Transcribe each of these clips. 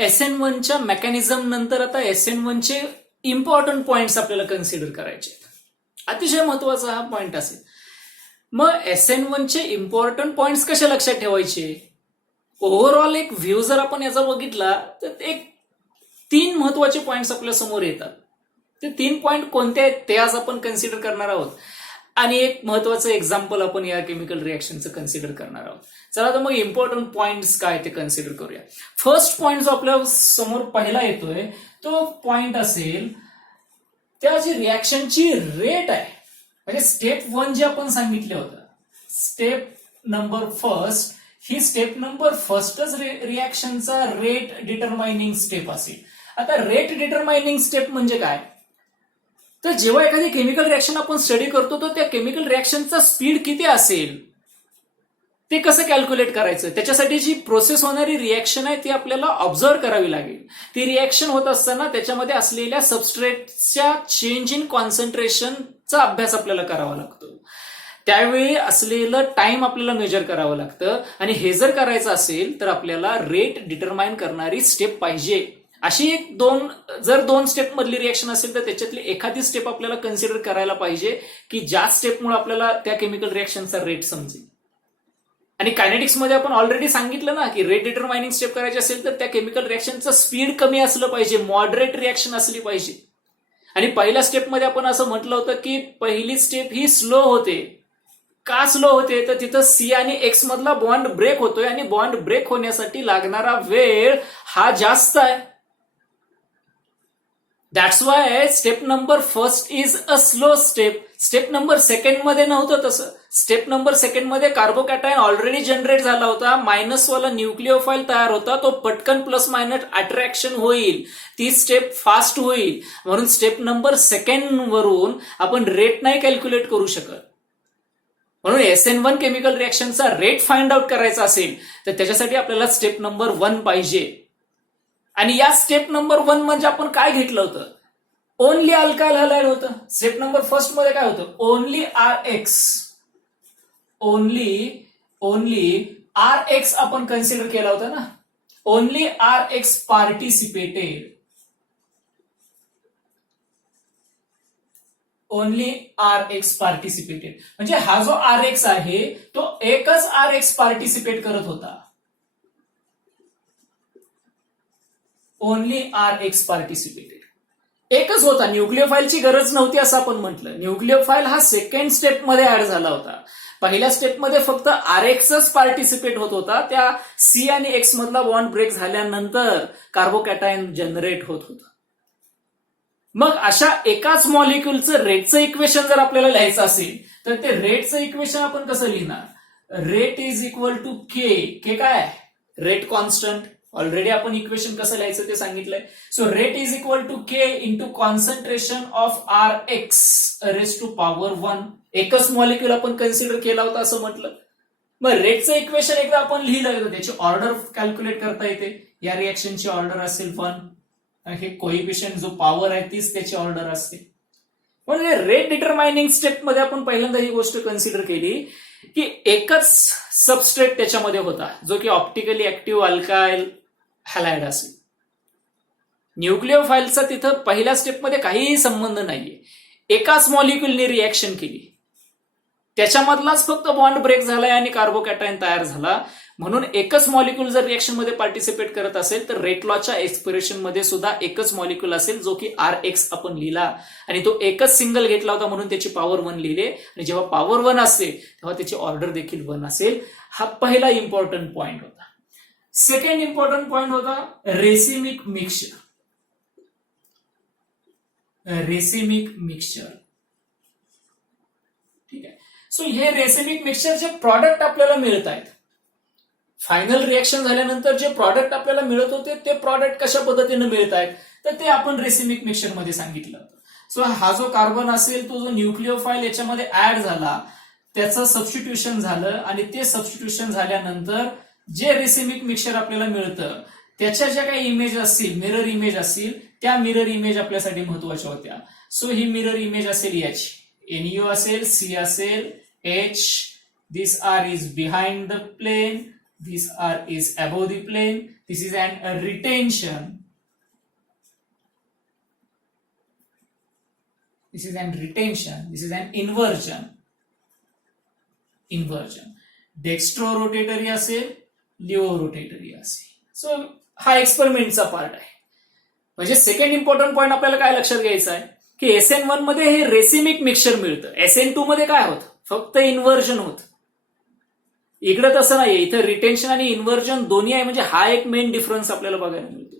SN1च्या mechanism नंतर आता SN1चे important points आपल्याला कन्सिडर करायचे. अतिशय महत्वाचा हा पॉइंट असेल. मग SN1चे इम्पॉर्टंट पॉइंट्स कशा लक्षात ठेवायचे? ओव्हरऑल एक व्ह्यू जर आपण याचा बघितला तर एक 3 महत्वाचे पॉइंट्स आपल्या समोर येतात. ते 3 पॉइंट कोणते आहेत ते आज आपण कन्सिडर करणार आहोत आणि एक महत्वाचं एक्झाम्पल आपण या केमिकल रिएक्शनचं कन्सिडर करणार आहोत. चला तर मग इम्पॉर्टंट पॉइंट्स काय ते कन्सिडर करूया. फर्स्ट पॉइंट जो आपल्या समोर पहिला येतोय तो पॉइंट असेल त्या जी रिॲक्शनची रेट आहे, म्हणजे स्टेप 1 जे आपण सांगितलं होतं, स्टेप नंबर फर्स्ट, ही स्टेप नंबर फर्स्टच रिॲक्शनचा रेट डिटरमाइनिंग स्टेप असेल. आता रेट डिटरमाइनिंग स्टेप म्हणजे काय? तर जेव्हा एखादी केमिकल रिॲक्शन आपण स्टडी करतो तर त्या केमिकल रिॲक्शनचा स्पीड किती असेल ते कसं कॅल्क्युलेट करायचं? त्याच्यासाठी जी प्रोसेस होणारी रिॲक्शन आहे ती आपल्याला ऑब्झर्व करावी लागेल. ती रिॲक्शन होत असताना त्याच्यामध्ये असलेल्या सबस्ट्रेटच्या चेंज इन कॉन्सन्ट्रेशनचा अभ्यास आपल्याला करावा लागतो. त्यावेळी असलेलं टाइम आपल्याला मेजर करावं लागतं आणि हे जर करायचं असेल तर आपल्याला रेट डिटरमाइन करणारी स्टेप पाहिजे. अशी जर दोन स्टेप मधली रिॲक्शन असेल तर त्याच्यातली एखादी स्टेप आपल्याला कन्सिडर करायला पाहिजे की ज्या स्टेपमुळे आपल्याला त्या केमिकल रिॲक्शनचा रेट समजेल. आणि कायनेटिक्स मध्ये आपण ऑलरेडी सांगितलं ना की रेट डिटरमाइनिंग स्टेप करायची असेल तर त्या केमिकल रिॲक्शनचं स्पीड कमी असलं पाहिजे, मॉडरेट रिॲक्शन असली पाहिजे. आणि पहिल्या स्टेपमध्ये आपण असं म्हटलं होतं की पहिली स्टेप ही स्लो होते. का स्लो होते? तर तिथं C आणि X मधला बॉन्ड ब्रेक होतोय आणि बॉन्ड ब्रेक होण्यासाठी लागणारा वेळ हा जास्त आहे. That's why step number first is a slow step. Step number second मध्ये नव्हतं तसं. स्टेप नंबर सेकंड मध्ये कार्बोकॅटायन ऑलरेडी जनरेट झाला होता, मायनस वाला न्यूक्लिओफाईल तयार होता, तो पटकन प्लस मायनस अट्रॅक्शन होईल, ती स्टेप फास्ट होईल. म्हणून स्टेप नंबर सेकंड वरून आपण रेट नाही कॅल्क्युलेट करू शकत. म्हणून SN1 केमिकल रिॲक्शनचा रेट फाइंड आउट करायचा असेल तर त्याच्यासाठी आपल्याला स्टेप नंबर 1 पाहिजे. आणि या स्टेप नंबर 1 म्हणजे आपण काय घेतलं होतं? ओनली अल्काइल हॅलाइड होतं. स्टेप नंबर फर्स्ट मध्ये काय होतं? ओनली RX आपण कन्सिडर केला होता ना. Only RX participated. Only RX participated म्हणजे हा जो RX आहे तो एकच RX पार्टिसिपेट करत होता. ओनली RX पार्टिसिपेटेड एकच होता. न्यूक्लिओफाईलची गरज नव्हती असं आपण म्हटलं. न्यूक्लिओफाईल हा सेकंड स्टेप मध्ये ऍड झाला होता. पहिल्या स्टेपमध्ये फक्त RXच पार्टिसिपेट होत होता. त्या C आणि X मधला बॉन्ड ब्रेक झाल्यानंतर कार्बोकॅटायन जनरेट होत होतं. मग अशा एकाच मॉलिक्युलचं रेटचं इक्वेशन जर आपल्याला लिहायचं असेल तर ते रेटचं इक्वेशन आपण कसं लिहिणार? Rate is equal to K काय? Rate constant. ऑलरेडी आपण इक्वेशन कसं लिहायचं ते सांगितलंय. So rate is equal to K into concentration of RX raise to power 1. एकच मॉलिक्युल आपण कन्सिडर केला होता असं म्हटलं. मग रेटचं इक्वेशन एकदा आपण लिहिलं तर त्याची ऑर्डर कॅल्क्युलेट करता येते. या रिॲक्शनची ऑर्डर असेल 1. हे कोइफिशियंट जो पॉवर आहे तीच त्याची ऑर्डर असते. म्हणजे रेट डिटरमाइनिंग स्टेप मध्ये आपण पहिल्यांदा ही गोष्ट कन्सिडर केली की एकच सबस्ट्रेट त्याच्यामध्ये होता जो की ऑप्टिकली ऍक्टिव्ह अल्काइल हॅलाइड असेल. न्यूक्लिओफाईलचा तिथं पहिल्या स्टेपमध्ये काहीही संबंध नाहीये. एकाच मॉलिक्युलने रिॲक्शन केली, त्याच्यामधलाच फक्त बॉन्ड ब्रेक झालाय आणि कार्बोकॅटायन तयार झाला. म्हणून एकच मॉलिक्युल जर रिॲक्शन मध्ये पार्टिसिपेट करत असेल तर रेट लॉच्या एक्सप्रेशन मध्ये सुद्धा एकच मॉलिक्युल असेल जो की RX आपण लिहिला आणि तो एकच सिंगल घेतला होता म्हणून त्याची पॉवर 1 लिहिले. आणि जेव्हा पॉवर 1 असते तेव्हा त्याची ऑर्डर देखील 1 असेल. हा पहिला इम्पॉर्टंट पॉइंट होता. सेकंड इम्पॉर्टंट पॉइंट होता रेसिमिक मिक्सचर. ठीक आहे. सो हे रेसिमिक मिक्सचरचे प्रॉडक्ट आपल्याला मिळत आहेत. फायनल रिॲक्शन झाल्यानंतर जे प्रॉडक्ट आपल्याला मिळत होते ते प्रॉडक्ट कशा पद्धतीने मिळत आहेत तर ते आपण रेसिमिक मिक्सचर मध्ये सांगितलं होतं. सो हा जो कार्बन असेल तो जो न्यूक्लिओफाईल याच्यामध्ये ऍड झाला त्याचं सबस्टिट्यूशन झालं आणि ते सबस्टिट्यूशन झाल्यानंतर जे रेसिमिक मिक्सचर आपल्याला मिळतं त्याच्या ज्या काही इमेज असतील, मिरर इमेज असतील, त्या मिरर इमेज आपल्यासाठी महत्वाच्या होत्या. सो ही मिरर इमेज असेल याची. NU असेल, C असेल, H, this R is behind the plane, This R is above the plane. This is a retention. This is an retention. This is an inversion. Inversion. Dextro-rotatory असेल, Leo-rotatory असेल. So हा एक्सपेरिमेंटचा part आहे. म्हणजे second important point आपल्याला काय लक्षात घ्यायचा आहे की SN1 मध्ये हे रेसिमिक मिक्सचर मिळतं. SN2 मध्ये काय होतं, फक्त इन्व्हर्जन होतं. इकडे तसं नाहीये, इथं रिटेन्शन आणि इन्व्हर्जन दोन्ही आहे. म्हणजे हा एक मेन डिफरन्स आपल्याला बघायला मिळतो.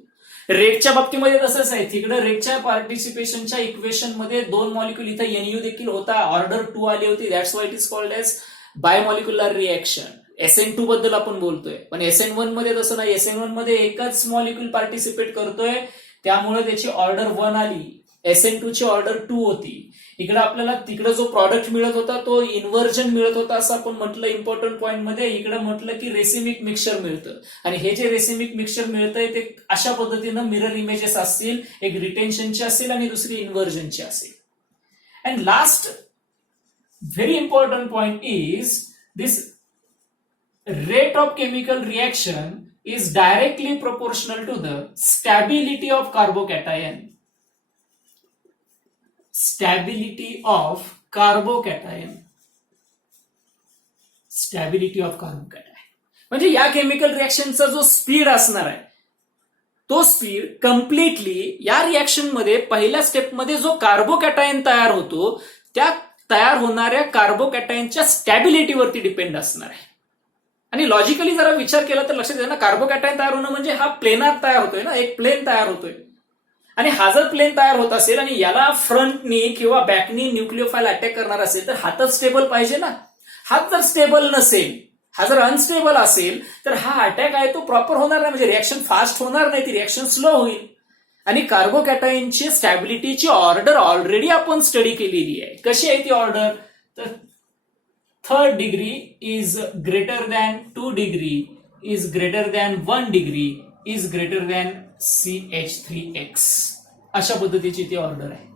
रेटच्या बाबतीमध्ये तसंच आहे. तिकडे रेटच्या पार्टिसिपेशनच्या इक्वेशन मध्ये 2 मॉलिक्युल, इथं NU देखील होता, ऑर्डर 2 आली होती. That's why it is called as bimolecular reaction. SN2 बद्दल आपण बोलतोय, पण SN1 मध्ये तसं नाही. SN1 मध्ये एकच मॉलिक्युल पार्टिसिपेट करतोय, त्यामुळे त्याची ऑर्डर 1 आली. SN2 ची ऑर्डर 2 होती. इकडे आपल्याला तिकडे जो प्रॉडक्ट मिळत होता तो इन्व्हर्जन मिळत होता असं आपण म्हटलं इम्पॉर्टंट पॉईंट मध्ये. इकडे म्हटलं की रेसिमिक मिक्सचर मिळतं, आणि हे जे रेसिमिक मिक्सचर मिळतंय ते अशा पद्धतीनं मिरर इमेजेस असतील. एक रिटेन्शनची असेल आणि दुसरी इन्व्हर्जनची असेल. And last very important point is this rate of chemical reaction is directly proportional to the stability of carbocation. Stability of carbocation. Stability of carbocation. म्हणजे या केमिकल रिएक्शनचा जो स्पीड असणार आहे तो स्पीड कम्प्लिटली या रिएक्शन मध्ये पहिल्या स्टेपमध्ये जो कार्बोकॅटायन तयार होतो त्या तयार होणाऱ्या कार्बोकॅटायनच्या स्टॅबिलिटीवरती डिपेंड असणार आहे. आणि लॉजिकली जरा विचार केला तर लक्षात येईल ना, कार्बोकॅटायन तयार होणं म्हणजे हा प्लेनार तयार होतोय ना, एक प्लेन तयार होतोय. आणि हा जर प्लेन तयार होत असेल आणि याला फ्रंटनी किंवा बॅकनी न्यूक्लिओफाईल अटॅक करणार असेल तर हातच स्टेबल पाहिजे ना. हात जर स्टेबल नसेल, हा जर अनस्टेबल असेल तर हा अटॅक आहे तो प्रॉपर होणार नाही. म्हणजे रिएक्शन फास्ट होणार नाही, ती रिएक्शन स्लो होईल. आणि कार्बोकॅटायनची स्टॅबिलिटीची ऑर्डर ऑलरेडी आपण स्टडी केलेली आहे. कशी आहे ती ऑर्डर, तर 3rd degree is greater than 2 degree is greater than 1 degree is greater than CH3X. अशा पद्धतीची ती ऑर्डर आहे.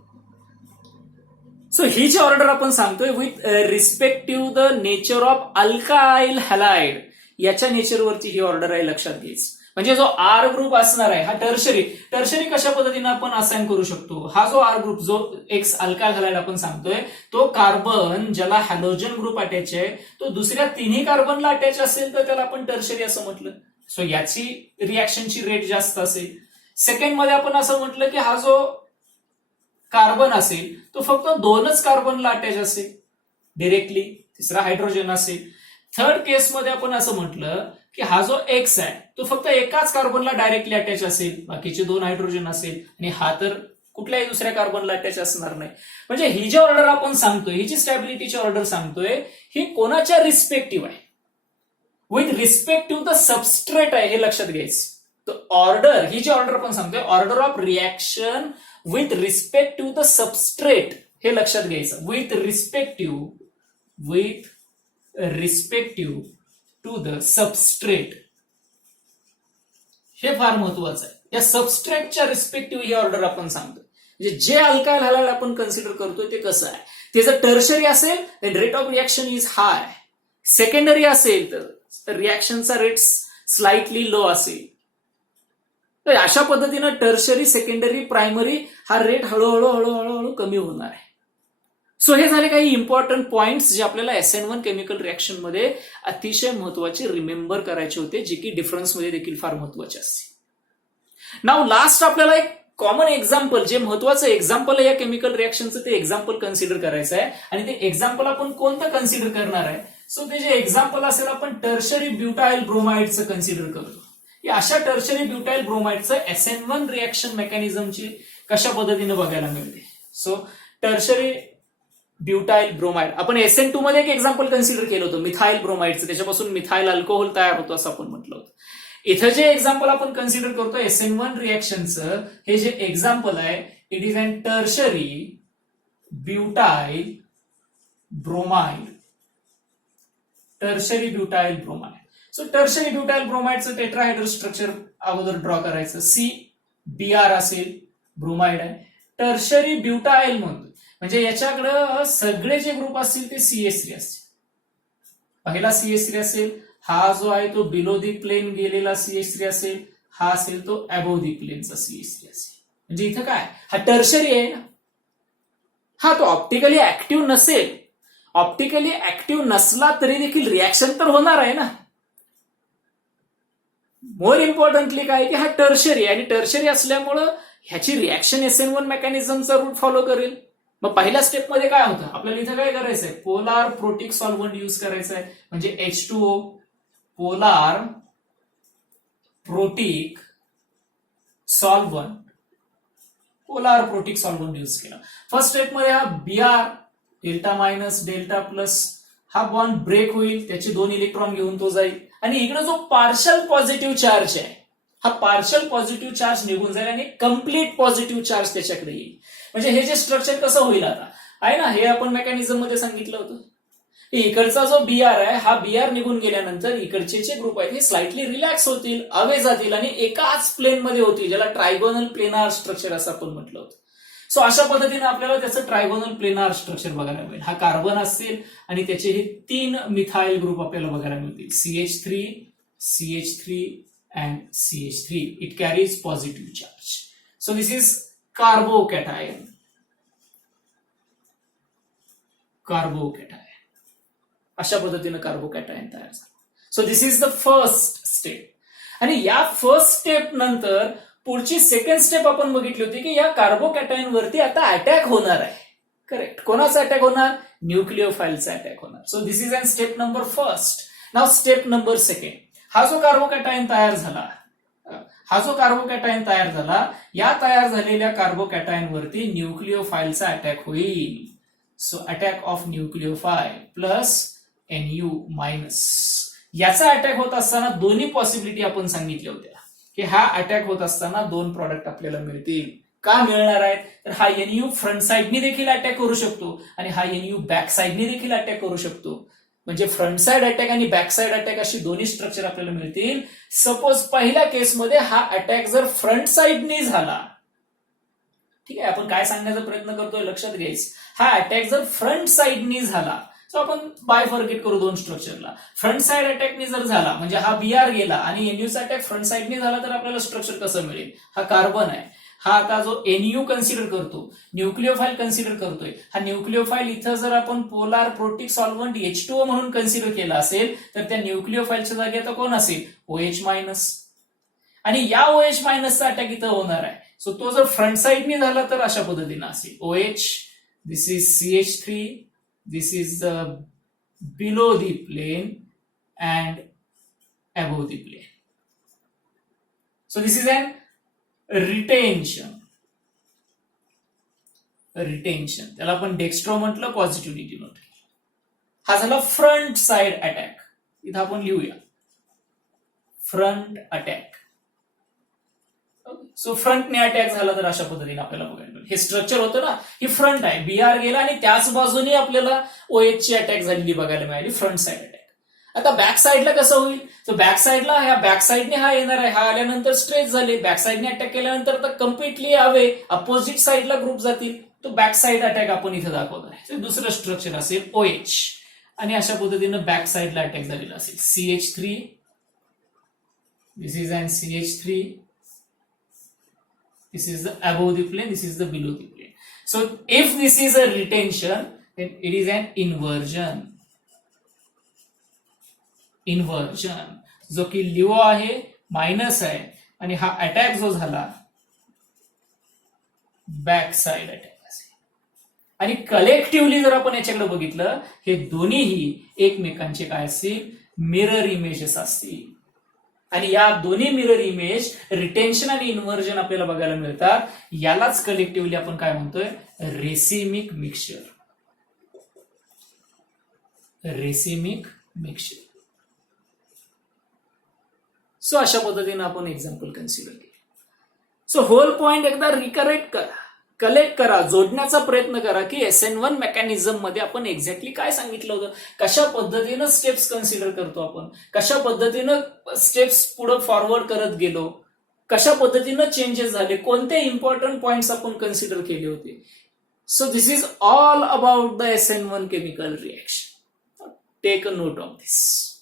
सो ही जी ऑर्डर आपण सांगतोय with respective the nature of alkyl halide, याच्या नेचरवरती ही ऑर्डर आहे, लक्षात घ्यायचं. म्हणजे जो आर ग्रुप असणार आहे हा टर्शरी कशा पद्धतीने आपण असाइन करू शकतो. हा जो आर ग्रुप जो एक्स अल्काइल हॅलाइड आपण सांगतोय तो कार्बन ज्याला हॅलोजन ग्रुप अटॅच आहे तो दुसऱ्या तिन्ही कार्बनला अटॅच असेल तर त्याला आपण टर्शरी असं म्हटलं. सो याची रिएक्शनची रेट जास्त असेल. सेकंड मध्ये आपण असं म्हटलं की हा जो कार्बन असेल तो फक्त 2च कार्बनला अटॅच असेल डिरेक्टली, तिसरा हायड्रोजन असेल. थर्ड केसमध्ये आपण असं म्हटलं की हा जो एक्स आहे तो फक्त एकाच कार्बनला डायरेक्टली अटॅच असेल, बाकीचे 2 हायड्रोजन असेल, आणि हा तर कुठल्याही दुसऱ्या कार्बनला अटॅच असणार नाही. म्हणजे ही जी ऑर्डर आपण सांगतोय, ही जी स्टॅबिलिटीची ऑर्डर सांगतोय ही कोणाच्या रिस्पेक्टिव्ह आहे, विथ रिस्पेक्टिव्ह द सबस्ट्रेट आहे, हे लक्षात घ्यायचं. तर ऑर्डर, ही जी ऑर्डर आपण सांगतोय order of reaction with respective the substrate, हे लक्षात घ्यायचं. With respective to the substrate, हे फार महत्वाचं आहे. या सबस्ट्रेटच्या रिस्पेक्टिव्ह ही ऑर्डर आपण सांगतो. म्हणजे जे अल्काइल हॅलाइड आपण कन्सिडर करतोय ते कसं आहे, ते जर टर्शरी असेल तर rate of reaction is hi. Secondary असेल तर रिएक्शनचा रेट स्लाइटली लो असेल. तर अशा पद्धतीनं टर्शरी, सेकंडरी, प्रायमरी हा रेट हळूहळू कमी होणार आहे. सो हे झाले काही इम्पॉर्टंट पॉइंट्स जे आपल्याला SN1 केमिकल रिएक्शन मध्ये अतिशय महत्वाचे रिमेंबर करायचे होते, जे की डिफरन्स मध्ये देखील फार महत्वाचे असते. नाव लास्ट आपल्याला एक कॉमन एक्झाम्पल, जे महत्वाचं एक्झाम्पल आहे या केमिकल रिएक्शनचं, ते एक्झाम्पल कन्सिडर करायचं आहे. आणि ते एक्झाम्पल आपण कोणतं कन्सिडर करणार आहे, सो ते जे एक्झाम्पल असेल आपण टर्शरी ब्युटाइल ब्रोमाइडचं कन्सिडर करतो. या अशा टर्शरी ब्युटाइल ब्रोमाइडचं SN1 रिएक्शन मेकॅनिझमची कशा पद्धतीने बघायला मिळते. सो टर्शरी ब्युटाइल ब्रोमाइड आपण SN2 मध्ये एक एक्झाम्पल कन्सिडर केलं होतं मिथाइल ब्रोमाइडचं, त्याच्यापासून मिथाइल अल्कोहोल तयार होतो असं आपण म्हटलं होतं. इथं जे एक्झाम्पल आपण कन्सिडर करतो SN1 रिएक्शनचं, हे जे एक्झाम्पल आहे it is an tertiary butyl bromide. Tertiary butyl bromide. So tertiary butyl ब्रोमाइडचं टेट्राहायड्रल स्ट्रक्चर अगोदर ड्रॉ करायचं. CBr असेल, ब्रोमाइड आहे. टर्शरी ब्युटाइल म्हणतो म्हणजे याच्याकडं सगळे जे ग्रुप असतील ते CH3 असतील. पहिला CH3 असेल, हा जो आहे तो बिलो दी प्लेन गेलेला CH3 असेल, हा असेल तो अबोव दी प्लेनचा CH3 असेल. म्हणजे इथं काय, हा टर्शरी आहे ना. हा तो ऑप्टिकली ऍक्टिव्ह नसेल, ऑप्टिकली ऍक्टिव्ह नसला तरी देखील रिॲक्शन तर होणार आहे ना. मोर इम्पॉर्टंटली काय की हा टर्शरी आहे, आणि टर्शरी असल्यामुळं ह्याची रिॲक्शन SN1 मेकॅनिझमचा रूट फॉलो करेल. मग पहिल्या स्टेपमध्ये काय होतं, आपल्याला इथं काय करायचंय, पोलार प्रोटिक सॉल्व्हंट यूज करायचं आहे. म्हणजे H2O polar protic solvent, polar protic solvent use केला. फर्स्ट स्टेपमध्ये हा Br delta minus delta plus हा बॉन्ड ब्रेक होईल, त्याचे 2 इलेक्ट्रॉन घेऊन तो जाईल, आणि इकडे जो पार्शल पॉझिटिव्ह चार्ज आहे, हा पार्शल पॉझिटिव्ह चार्ज निघून जाईल आणि कम्प्लीट पॉझिटिव्ह चार्ज त्याच्याकडे येईल. म्हणजे हे जे स्ट्रक्चर कसं होईल आता आहे ना, हे आपण मेकॅनिझम मध्ये सांगितलं होतं. इकडचा जो Br आहे, हा Br निघून गेल्यानंतर इकडचे जे ग्रुप आहेत हे स्लाइटली रिलॅक्स होतील, अवे जातील आणि एकाच प्लेन मध्ये होतील, ज्याला ट्रायगोनल प्लेनार स्ट्रक्चर असं आपण म्हटलं होतं. सो अशा पद्धतीने आपल्याला त्याचं ट्रायगोनल प्लेनार स्ट्रक्चर बघायला मिळेल. हा कार्बन असेल आणि त्याचे हे 3 मिथाइल ग्रुप आपल्याला बघायला मिळतील, CH3, CH3 and CH3. It carries positive charge. So this is carbocation. Carbocation अशा पद्धतीनं कार्बोकॅटायन तयार झालं. So this is the first step. आणि या फर्स्ट स्टेप नंतर पुढची सेकंड स्टेप आपण बघितली होती की या कार्बोकॅटायन वरती आता अटॅक होणार आहे. करेक्ट. कोणाचा अटॅक होणार? न्यूक्लिओफाईलचा अटॅक होणार. So this is an step number first. Now step number second. हा जो कार्बोकॅटायन तयार झाला, या तयार झालेल्या कार्बोकॅटायन वरती न्यूक्लिओफाईलचा अटॅक होईल. So attack of nucleophile plus NU minus. याचा अटॅक होत असताना दोन्ही पॉसिबिलिटी आपण सांगितल्या होत्या की हा अटॅक होत असताना 2 प्रॉडक्ट आपल्याला मिळतील. का मिळणार आहेत? तर हा NU फ्रंट साइडनी देखील अटॅक करू शकतो आणि हा NU बॅक साइडनी देखील अटॅक करू शकतो. म्हणजे फ्रंट साइड अटॅक आणि बॅक साइड अटॅक अशी दोन्ही स्ट्रक्चर आपल्याला मिळतील. सपोज पहिल्या केसमध्ये हा अटॅक जर फ्रंट साइडनी झाला, ठीक आहे, आपण काय सांगण्याचा प्रयत्न करतोय लक्षात घ्यायचं. हा अटॅक जर फ्रंट साइडनी झाला, सो आपण बायफर्केट करू 2 स्ट्रक्चरला. फ्रंट साइड अटॅकनी जर झाला म्हणजे हा Br गेला आणि NUचा अटॅक फ्रंट साइडनी झाला, तर आपल्याला स्ट्रक्चर कसं मिळेल? हा कार्बन आहे, हा आता जो NU कन्सिडर करतो, न्यूक्लिओफाईल कन्सिडर करतोय, हा न्यूक्लिओफाईल इथं जर आपण पोलार प्रोटिक सॉल्व्हंट H2O म्हणून कन्सिडर केला असेल, तर त्या न्यूक्लिओफाईलच्या जागी आता कोण असेल? OH minus. आणि या OH मायनसचा अटॅक इथं होणार आहे. सो तो जर फ्रंट साइडनी झाला तर अशा पद्धतीनं असेल OH, this is CH3, this is the below the plane and above the plane. So this is an retention. त्याला आपण डेक्स्ट्रो म्हटलं, पॉझिटिव्हिटी म्हटलं. हा झाला फ्रंट साइड अटॅक. इथं आपण लिहूया फ्रंट अटॅक. सो फ्रंटने अटॅक झाला तर अशा पद्धतीने आपल्याला बघायला मिळेल. हे स्ट्रक्चर होतं ना, ही फ्रंट आहे, Br गेला आणि त्याच बाजूने आपल्याला OH ची अटॅक झालेली बघायला मिळाली, फ्रंट साइड अटॅक. आता बॅक साइडला कसं होईल? तर बॅक साइडला ह्या बॅक साइडने हा येणार आहे, हा आल्यानंतर स्ट्रेच झाले, बॅक साइडने अटॅक केल्यानंतर तर कम्प्लिटली हवे अपोजिट साइडला ग्रुप जातील. तो बॅक साइड अटॅक आपण इथं दाखवत आहे. दुसरं स्ट्रक्चर असेल OH आणि अशा पद्धतीनं बॅक साइडला अटॅक झालेला असेल CH3, this is an CH3, this is the above the plane, this is the below the plane. So if this is a retention, then it is an inversion. जो की Leo आहे, minus आहे, आणि हा attack जो झाला back side attack असेल. आणि कलेक्टिव्हली जर आपण याच्याकडे बघितलं, हे दोन्हीही एकमेकांचे काय असतील? मिरर इमेजेस असतील. आणि या दोन्ही मिरर इमेज रिटेन्शन आणि इन्व्हर्जन आपल्याला बघायला मिळतात. यालाच कलेक्टिव्हली आपण काय म्हणतोय? Racemic mixture. सो अशा पद्धतीने आपण एक्झाम्पल कन्सिडर केले. सो होल पॉइंट एकदा रिकरेक्ट करा, कलेक्ट करा, जोडण्याचा प्रयत्न करा की SN1 मेकॅनिझम मध्ये आपण एक्झॅक्टली काय सांगितलं होतं, कशा पद्धतीनं स्टेप्स कन्सिडर करतो आपण, कशा पद्धतीनं स्टेप्स पुढे फॉरवर्ड करत गेलो, कशा पद्धतीनं चेंजेस झाले, कोणते इम्पॉर्टंट पॉइंट्स आपण कन्सिडर केले होते. So this is all about the SN1 chemical reaction. Take a note of this.